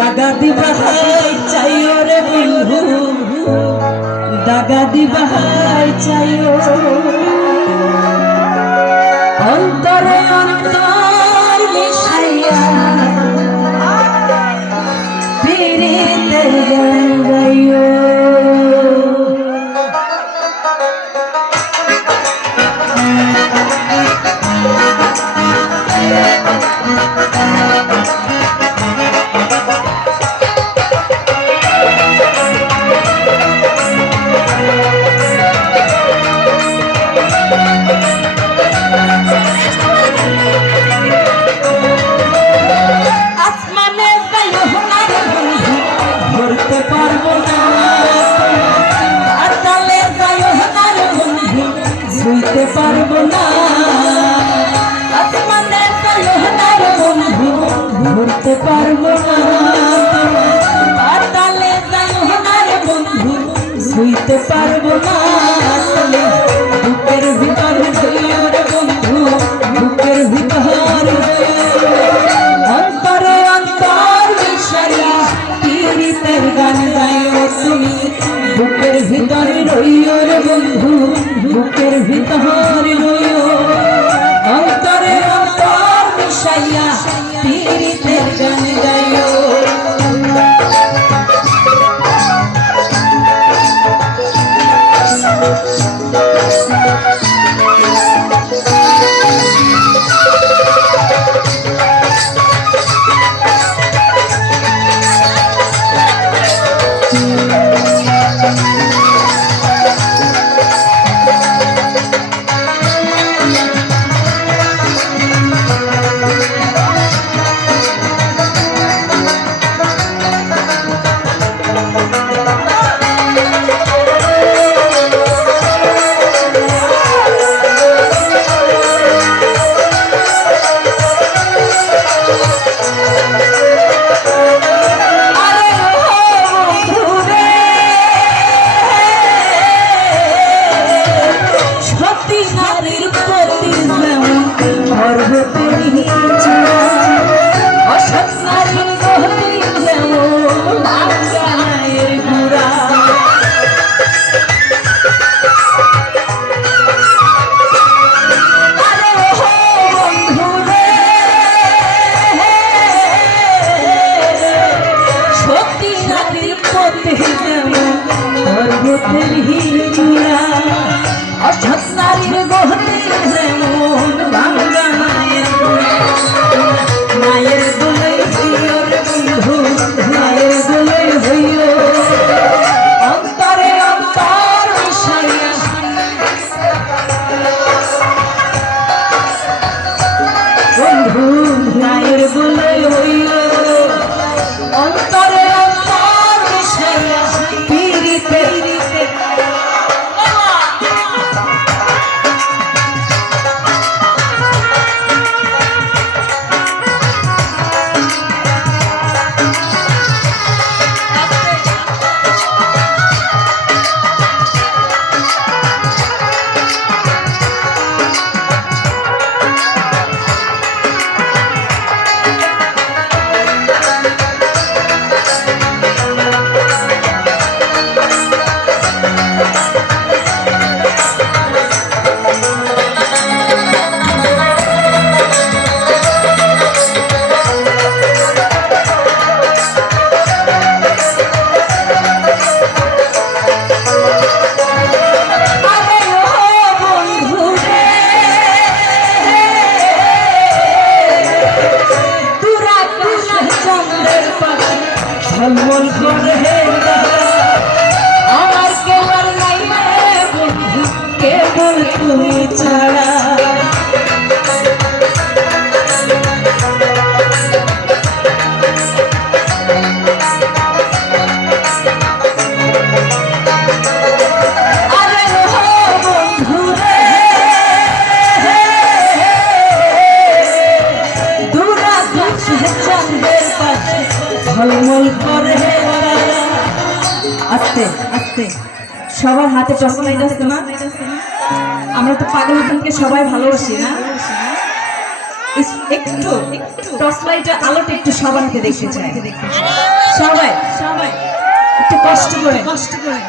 দাগা দিবাহাই চাইও রে বন্ধু। দাগা দিবাহাই চাইও। অন্তরে অন্তর মিশাইয়া পিরিতে গাইও ধরতে পারব শুইতে পারব না। বুকের ভিতর রে বন্ধু, বুকের ভিতর অন্তরে অন্তর মিশাইয়া পীড়িতের গান গাইও তুমি, বুকের ভিতরে রইও Aşağısına আস্তে আস্তে সবার হাতে চকলেট আসতো না? আমরা তো পাগল হাসানকে সবাই ভালোবাসি, না? একটু টসলাইটের লাইটের আলোটা একটু সবার হাতে দেখতে চাই। সবাই সবাই, একটু কষ্ট করে কষ্ট করে।